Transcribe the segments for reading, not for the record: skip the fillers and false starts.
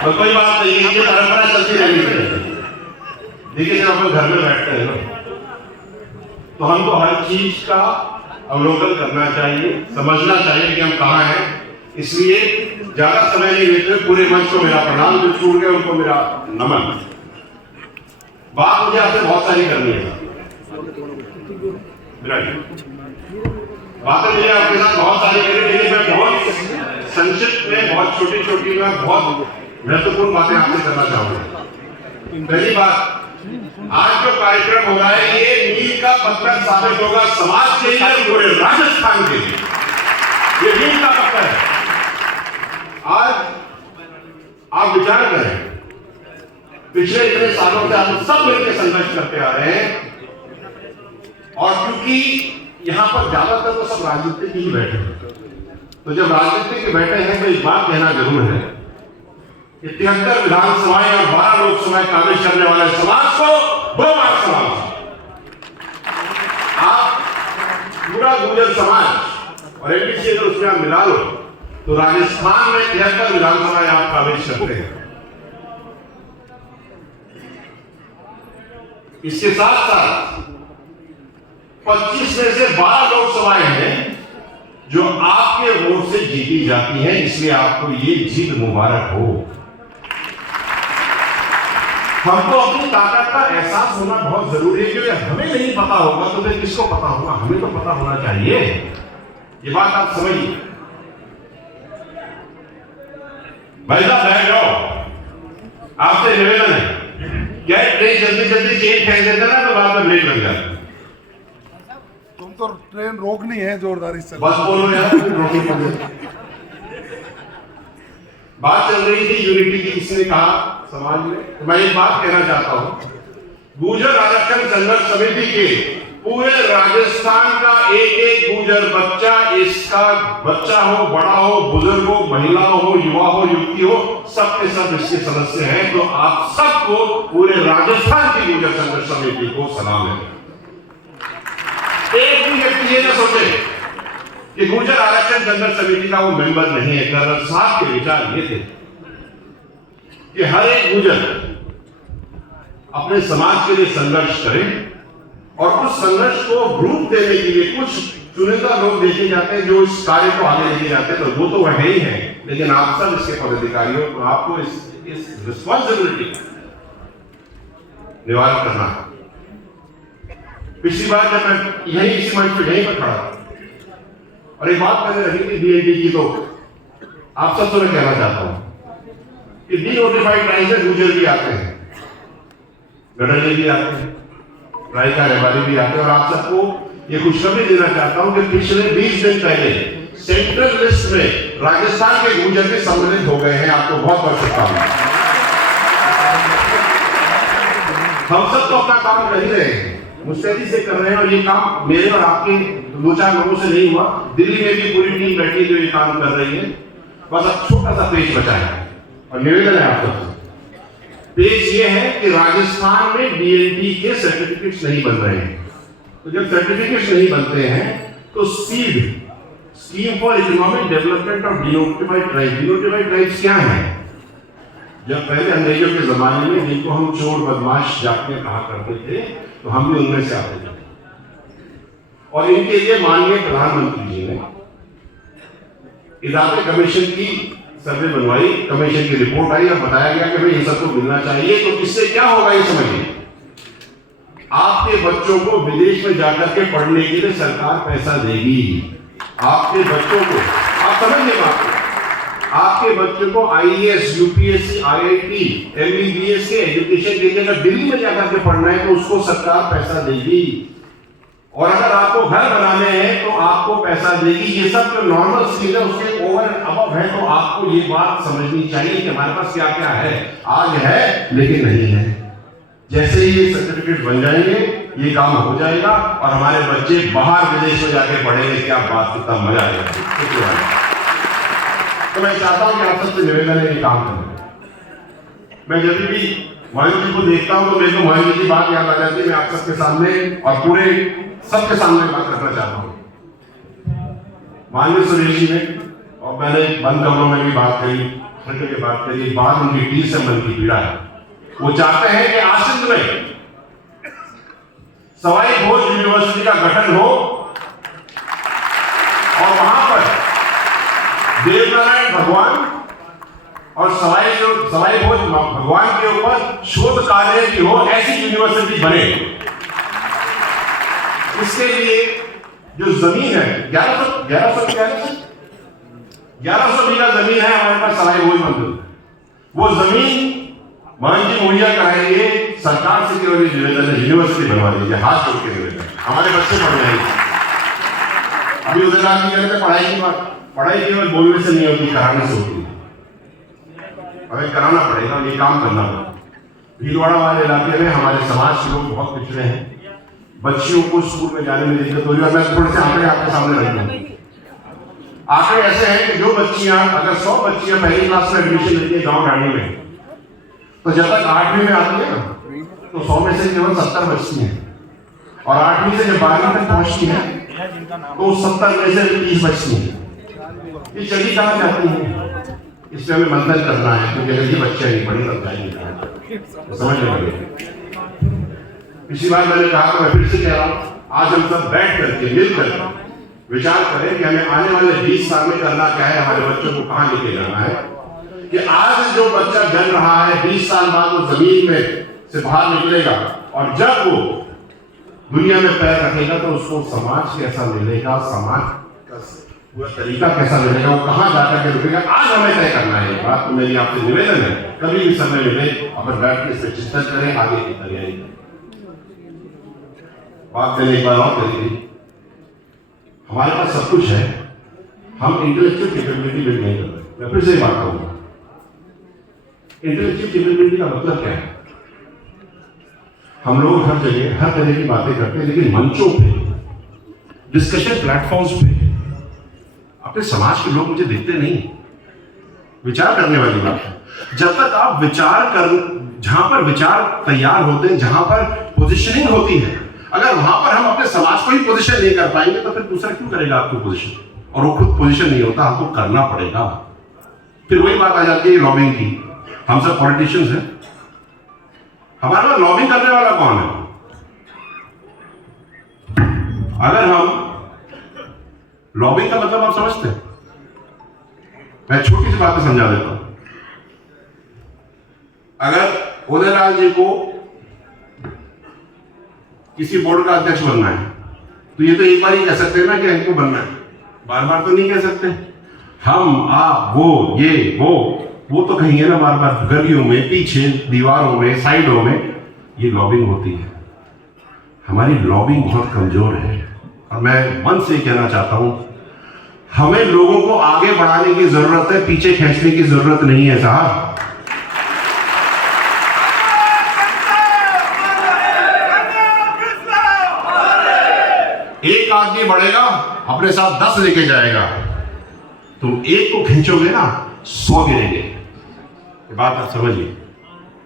और कोई बात नहीं, ये परंपरा चलती रहनी चाहिए। देखिए जब अपन घर में बैठते हैं ना, तो हमको हर चीज का अवलोकन करना चाहिए, समझना चाहिए कि हम कहाँ हैं। इसलिए ज्यादा समय नहीं लेते, पूरे मंच को मेरा प्रणाम, जो छूट गए उनको मेरा नमन। बात मुझे आपसे बहुत सारी करनी है, बातें मुझे आपके साथ बहुत सारी करनी, लेकिन मैं बहुत संक्षिप्त में, बहुत छोटी छोटी में बहुत महत्वपूर्ण बातें आपसे करना चाहूंगा। पहली बात, आज जो कार्यक्रम हो रहा है ये मील का पत्थर साबित होगा समाज के लिए, पूरे राजस्थान के लिए। ये मील का पत्थर है। आज आप विचार करें, पिछले इतने सालों से हम सब मिलकर संघर्ष करते आ रहे हैं, और क्योंकि यहां पर ज्यादातर तो सब राजनीति ही बैठे हैं, तो जब राजनीति के बैठे हैं तो एक बात कहना जरूर है, 73 विधानसभाएं और 12 लोकसभाएं काबिज करने वाले समाज को बहुमत समाज, आप पूरा गुर्जर समाज और एमपीसी अगर उसमें आप मिला लो तो राजस्थान में 73 विधानसभाएं आप काबिज करते हैं। इसके साथ साथ 25 में से 12 लोकसभाएं हैं जो आपके वोट से जीती जाती हैं, इसलिए आपको ये जीत मुबारक हो। हमको अपनी ताकत का एहसास होना बहुत जरूरी है, क्योंकि हमें नहीं पता होगा तो फिर किसको पता होगा, हमें तो पता होना चाहिए। ये बात आप समझिए। भाई साहब बैठ जाओ, आपसे निवेदन है, क्या ट्रेन जल्दी जल्दी चेंज फेंक देते ना तो बाद में ब्रेक लग जाता। तुम तो ट्रेन रोकनी है जोरदारी से, बस बोलो यार, रोकनी पड़ेगी। बात चल रही थी यूनिटी की, किसने कहा समाज में, तो मैं एक बात कहना चाहता हूं, गुर्जर आरक्षण संघर्ष समिति के पूरे राजस्थान का एक एक गुर्जर बच्चा, इसका बच्चा हो, बड़ा हो, बुजुर्ग हो, महिला हो, युवा हो, युवती हो, सबके सब इसके सदस्य हैं। तो आप सबको पूरे राजस्थान की गुर्जर संघर्ष समिति को सलाम है। एक भी व्यक्ति ये ना सोचे कि गुर्जर आरक्षण संघर्ष समिति का वो मेंबर नहीं है। कर्नल साहब के विचार ये थे कि हर एक गुर्जर अपने समाज के लिए संघर्ष करे, और उस संघर्ष को रूप देने के लिए कुछ चुनिंदा लोग देखे जाते हैं जो इस कार्य को आगे लेके जाते हैं, तो वो तो वह ही है, लेकिन आप सब इसके पदाधिकारी हो, तो आपको इस रिस्पॉन्सिबिलिटी निवारण करना है। पिछली बार जब मैं यही इसी मंच पे यहीं पर खड़ा और एक बात मैंने रखी थी डीएनटी की, तो आप सब तो मैं कहना चाहता हूं कि डी नोटिफाइड ट्राइब से गुर्जर भी आते हैं, गडरले भी आते हैं, रायका रेवाड़ी भी आते हैं, और आप सबको ये खुशखबरी देना चाहता हूं कि पिछले 20 दिन पहले सेंट्रल लिस्ट में राजस्थान के गुर्जर भी सम्मिलित हो गए हैं। आपको बहुत बहुत शुभकामनाएं। हम सब तो अपना काम कर ही रहे हैं, मुस्तैदी से कर रहे हैं, और ये काम मेरे और आपके 2-4 लोगों से नहीं हुआ। दिल्ली में भी पूरी टीम बैठी जो ये काम कर रही है। बस अब छोटा सा पेज बचा है, और निवेदन है आप सबसे। पेज ये है कि राजस्थान में डीएनटी के सर्टिफिकेट्स नहीं बन रहे हैं, तो जब सर्टिफिकेट्स नहीं बनते हैं तो seed scheme for economic development of denotified tribe, denotified tribes क्या है? जब पहले अंग्रेजों के जमाने में जिनको हम चोर बदमाश जातियां कहा करते थे, तो हम भी उनमें से आते थे, और इनके लिए माननीय प्रधानमंत्री जी ने इदारे कमीशन की सर्वे बनवाई, कमीशन की रिपोर्ट आई और बताया गया कि भाई इन सबको मिलना चाहिए। तो इससे क्या होगा ये समझिए, आपके बच्चों को विदेश में जाकर के पढ़ने के लिए सरकार पैसा देगी। आपके बच्चों को, आप समझिए बात, आपके बच्चों को आईएएस, यूपीएससी, आईआईटी, एमबीबीएस के एजुकेशन के लिए अगर दिल्ली में जाकर के पढ़ना है तो उसको सरकार पैसा देगी, और अगर आपको घर बनाने हैं तो आपको पैसा देगी। ये सब जो नॉर्मल स्किल है उसके ओवर अबव है, तो आपको ये बात समझनी चाहिए कि हमारे पास क्या क्या है, आज है लेकिन नहीं है। जैसे ही ये सर्टिफिकेट बन जाएंगे ये काम हो जाएगा, और हमारे बच्चे बाहर विदेश में जाके पढ़ेंगे। क्या बात, कितना मजा आएगा। तो मैं चाहता हूं कि आप सबसे निवेदन है ये काम करें। मैं जब भी मोहन जी को देखता हूं तो मेरे को मोहन जी की बात याद आ जाती है। मैं आप सबके सामने और पूरे सबके सामने बात रखना चाहता हूं। माननीय सुरेश जी ने, और मैंने बंद कमरों में भी बात करी, ठंड के बाद करिए, बाद उनकी 30 मन की पीड़ा है। वो चाहते हैं कि आसिंद में सवाई भोज यूनिवर्सिटी का गठन हो और वहां पर देवनारायण भगवान और सवाई भोज भगवान के ऊपर शोध कार्य भी हो, ऐसी यूनिवर्सिटी बने। इसके लिए जो जमीन है 1100 बीघा जमीन है हमारे पास सवाई भोज मंदिर, वो जमीन मान जी मुहैया कराएंगे। सरकार से केवल निवेदन है, यूनिवर्सिटी बनवा दीजिए, हाथ जोड़ के निवेदन, हमारे बच्चे पढ़ जाएंगे। अभी उधर रात की कहते पढ़ाई की बात, पढ़ाई केवल बोलने से नहीं होती, कराने से होती है। हमें कराना पड़ेगा, ये काम करना पड़ेगा। भीलवाड़ा वाले इलाके में हमारे समाज के लोग बहुत पिछड़े हैं, बच्चियों को स्कूल में जाने में दिक्कत हो रही है। मैं थोड़े से आंकड़े आपके सामने रख दूं। आंकड़े ऐसे हैं कि जो बच्चियां, अगर 100 बच्चियां पहली क्लास में एडमिशन लेती है गाँव ढाणी में, तो जब तक 8वीं में आती है ना, तो 100 में से केवल 70 बचती हैं, और 8वीं से जब 12वीं तक पहुंचती है तो 70 में से 30 बचती हैं। ये चली कहाँ जाती है? इसमें हमें मंथन करना है, क्योंकि अगर ये बच्चे नहीं पढ़ी तब जाएंगे, समझ में। पिछली बार मैंने कहा, तो मैं फिर से कह रहा हूँ, आज हम सब बैठ करके मिलकर विचार करें कि हमें आने वाले 20 साल में करना क्या है, हमारे बच्चों को कहाँ लेके जाना है। कि आज जो बच्चा जन्म रहा है, 20 साल बाद वो जमीन में से बाहर निकलेगा, और जब वो दुनिया में पैर रखेगा तो उसको समाज कैसा मिलेगा, समाज का पूरा तरीका कैसा मिलेगा, वो कहाँ जाकर के रुकेगा, आज हमें तय करना है। ये बात तो मेरी आपसे निवेदन है, कभी भी समय मिले अपन बैठ के इस पर चिंतन करें, आगे की तैयारी करें। बात मैंने एक बार और करी थी, हमारे पास सब कुछ है, हम इंटेलेक्चुअल कैपेबिलिटी बिल्ड नहीं कर रहे। मैं फिर से बात करूंगा, इंटेलेक्चुअल कैपेबिलिटी का मतलब क्या है? हम लोग हर जगह हर तरह की बातें करते हैं, लेकिन मंचों पे, डिस्कशन प्लेटफॉर्म्स पे अपने समाज के लोग मुझे देखते नहीं। विचार करने वाली बात है, जब तक आप विचार कर, जहां पर विचार तैयार होते हैं, जहां पर पोजिशनिंग होती है, अगर वहां पर हम अपने समाज को ही पोजीशन नहीं कर पाएंगे तो फिर दूसरा क्यों करेगा आपको पोजीशन? और वो खुद पोजीशन नहीं होता, हमको करना पड़ेगा। फिर वही बात आ जाती है लॉबिंग की। हम सब पॉलिटिशियंस हैं, हमारे पास लॉबिंग करने वाला कौन है? अगर हम लॉबिंग का मतलब आप समझते हैं, मैं छोटी सी बात समझा देता हूं। अगर उदयलाल जी को किसी बोर्ड का अध्यक्ष बनना है, तो ये तो एक बार ही कह सकते हैं ना कि हमको बनना है, बार बार तो नहीं कह सकते। हम, आप, वो, ये, वो तो कहेंगे ना बार बार, गलियों में, पीछे दीवारों में, साइडों में, ये लॉबिंग होती है। हमारी लॉबिंग बहुत कमजोर है, और मैं मन से कहना चाहता हूं, हमें लोगों को आगे बढ़ाने की जरूरत है, पीछे खींचने की जरूरत नहीं है साहब। एक आदमी बढ़ेगा, अपने साथ 10 लेके जाएगा, तुम एक को खींचोगे ना, 100 गिरेंगे। ये बात आप समझिए।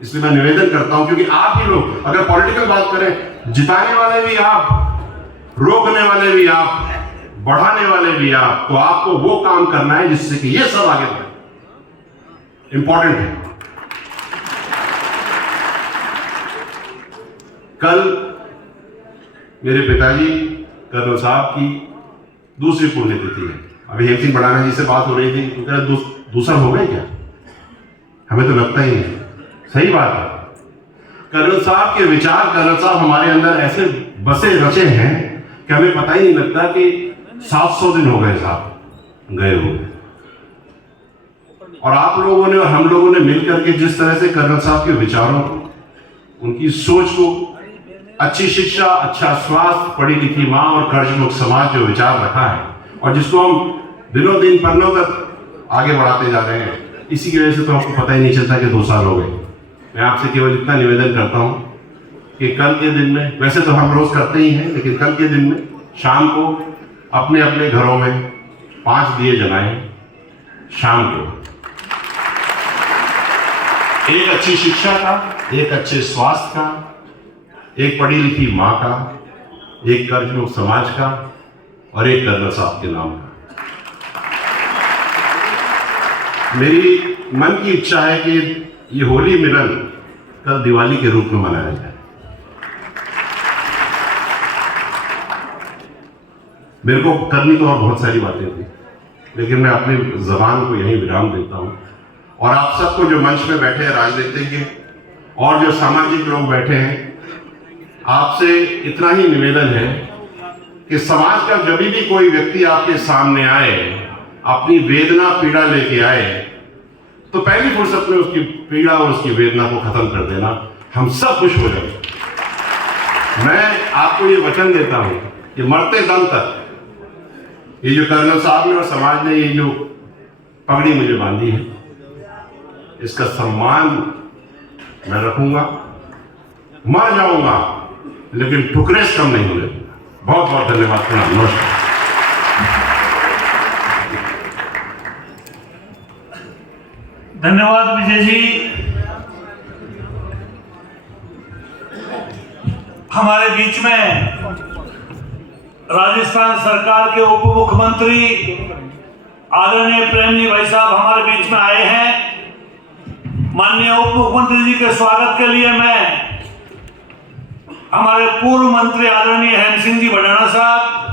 इसलिए मैं निवेदन करता हूं, क्योंकि आप ही लोग, अगर पॉलिटिकल बात करें, जिताने वाले भी आप, रोकने वाले भी आप, बढ़ाने वाले भी आप, तो आपको वो काम करना है जिससे कि ये सब आगे बढ़े। इंपॉर्टेंट है। कल मेरे पिताजी कर्नल साहब की दूसरी पुण्यतिथि है। अभी हेम सिंह बढ़ाना जी से बात हो रही थी, तो कह रहे दूसरा हो गया क्या? हमें तो लगता ही नहीं। सही बात है। कर्नल साहब के विचार, कर्नल साहब हमारे अंदर ऐसे बसे रचे हैं कि हमें पता ही नहीं लगता कि 700 दिन हो गए साहब गए हुए। और आप लोगों ने और हम लोगों ने मिलकर के जिस तरह से कर्नल साहब के विचारों, उनकी सोच को, अच्छी शिक्षा, अच्छा स्वास्थ्य, पढ़ी लिखी माँ और कर्ज मुक्त समाज जो विचार रखा है, और जिसको हम दिनों दिन पन्नों तक आगे बढ़ाते जा रहे हैं, इसी की वजह से तो आपको पता ही नहीं चलता कि 2 साल हो गए। मैं आपसे केवल इतना निवेदन करता हूं कि कल के दिन में, वैसे तो हम रोज करते ही हैं, लेकिन कल के दिन में शाम को अपने अपने घरों में 5 दिए जलाएं। शाम को एक अच्छी शिक्षा का, एक अच्छे स्वास्थ्य का, एक पढ़ी लिखी माँ का, एक कर्ज मुक्त समाज का, और एक कर्नल साहब के नाम का। मेरी मन की इच्छा है कि ये होली मिलन कल दिवाली के रूप में मनाया जाए। मेरे को करनी तो और बहुत सारी बातें थी, लेकिन मैं अपनी जबान को यहीं विराम देता हूं। और आप सबको जो मंच पे बैठे हैं राजनीतिज्ञ और जो सामाजिक लोग बैठे हैं, आपसे इतना ही निवेदन है कि समाज का जब भी कोई व्यक्ति आपके सामने आए, अपनी वेदना पीड़ा लेके आए, तो पहली फुर्सत में उसकी पीड़ा और उसकी वेदना को खत्म कर देना, हम सब खुश हो जाए। मैं आपको ये वचन देता हूं कि मरते दम तक ये जो कर्नल साहब ने और समाज ने ये जो पगड़ी मुझे बांधी है, इसका सम्मान मैं रखूंगा, मर जाऊंगा लेकिन ठुकरे से कम नहीं होने दूंगा। बहुत बहुत धन्यवाद। नमस्कार। धन्यवाद विजय जी। हमारे बीच में राजस्थान सरकार के उप मुख्यमंत्री आदरणीय प्रेमजी भाई साहब हमारे बीच में आए हैं। माननीय उप मुख्यमंत्री जी के स्वागत के लिए मैं हमारे पूर्व मंत्री आदरणीय हेम सिंह जी भडाना साहब,